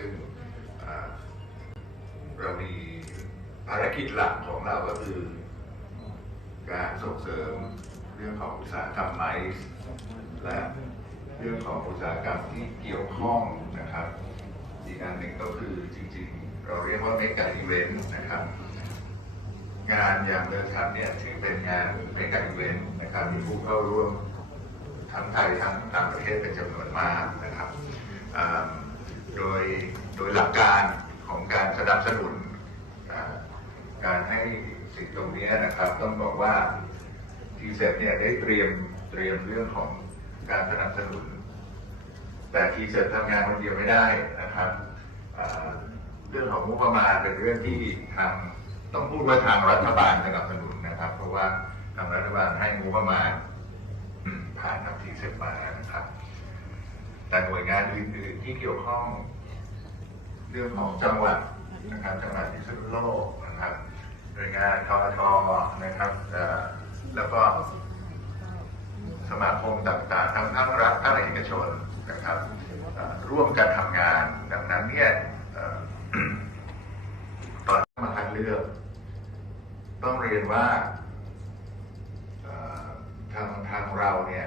ซึ่งเรามีภารกิจหลักของเราก็คือ การส่งเสริมเรื่องของอุตสาหกรรมไม้และเรื่องของอุตสาหกรรมที่เกี่ยวข้องนะครับ อีกอันหนึ่งก็คือจริงๆ เราเรียกว่าเมกะอีเวนต์นะครับ งานอย่างเดิมครับเนี่ยถือเป็นงานเมกะอีเวนต์นะครับมีผู้เข้าร่วมทั้งไทยทั้งต่างประเทศเป็นจำนวนมากนะครับ โดยหลักการของการสนับสนุน การให้สิ่งตรงนี้นะครับ ต้องบอกว่าทีเซเนี่ยได้เตรียมเตรียมเรื่องของการสนับสนุน แต่ทีเซทำงานคนเดียวไม่ได้นะครับเรื่องของงบประมาณเป็นเรื่องที่ทางต้องพูดว่าทางรัฐบาลสนับสนุนนะครับ เพราะว่าทางรัฐบาลให้งบประมาณผ่านทางทีเซมานะครับแต่หน่วยงานอื่นๆที่เกี่ยวข้อง เรื่องของจังหวัดนะครับจังหวัดพิษณุโลกนะครับหน่วยงานทอทนะครับแล้วก็สมาคมต่างๆ ทั้งภาครัฐภาคเอกชนนะครับร่วมกันทำงาน ดังนั้นเนี่ยเอ่อตอนมาคัดเลือก ต้องเรียนว่าทางทางเราเนี่ย